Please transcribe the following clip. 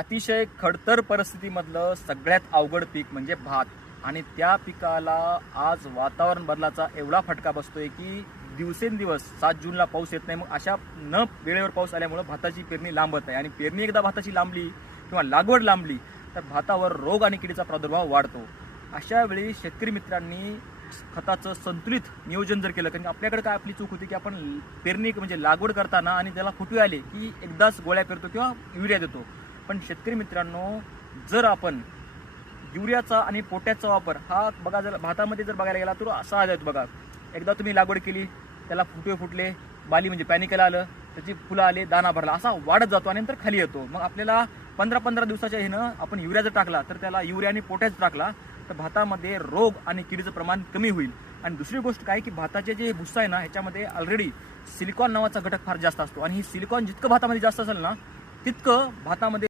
अतिशय खडतर परिस्थितीमधलं सगळ्यात अवघड पीक म्हणजे भात. आणि त्या पिकाला आज वातावरण बदलाचा एवढा फटका बसतोय की दिवसेंदिवस 7 जूनला पाऊस येत नाही. मग अशा न वेळेवर पाऊस आल्यामुळं भाताची पेरणी लांबत आहे. आणि पेरणी एकदा भाताची लांबली किंवा लागवड लांबली तर भातावर रोग आणि किडीचा प्रादुर्भाव वाढतो. अशा वेळी शेतकरी मित्रांनी खताचं संतुलित नियोजन जर केलं, कारण आपल्याकडे काय आपली चूक होती की आपण पेरणी म्हणजे लागवड करताना आणि त्याला फुटवे आले की एकदाच गोळ्या पेरतो किंवा युरिया देतो. पण शेतकरी मित्रांनो, जर आपण युरियाचा आणि पोटॅशचा वापर हा बघा, जर भातामध्ये जर बघायला गेला तर असा आला बघा. एकदा तुम्ही लागवड केली, त्याला फुटवे फुटले, बाली म्हणजे पॅनिकल आलं, त्याची फुलं आले, दाना भरला, असा वाढत जातो आणि नंतर खाली येतो. मग आपल्याला 15-15 दिवसाच्या ह्यानं आपण युरिया जर टाकला तर त्याला युरिया आणि पोटॅश टाकला तर भातामध्ये रोग आणि किडीचं प्रमाण कमी होईल. आणि दुसरी गोष्ट काय की भाताचे जे भुस्सा आहे ना, ह्याच्यामध्ये ऑलरेडी सिलिकॉन नावाचा घटक फार जास्त असतो. आणि ही सिलिकॉन जितकं भातामध्ये जास्त असेल ना तितकं भातामध्ये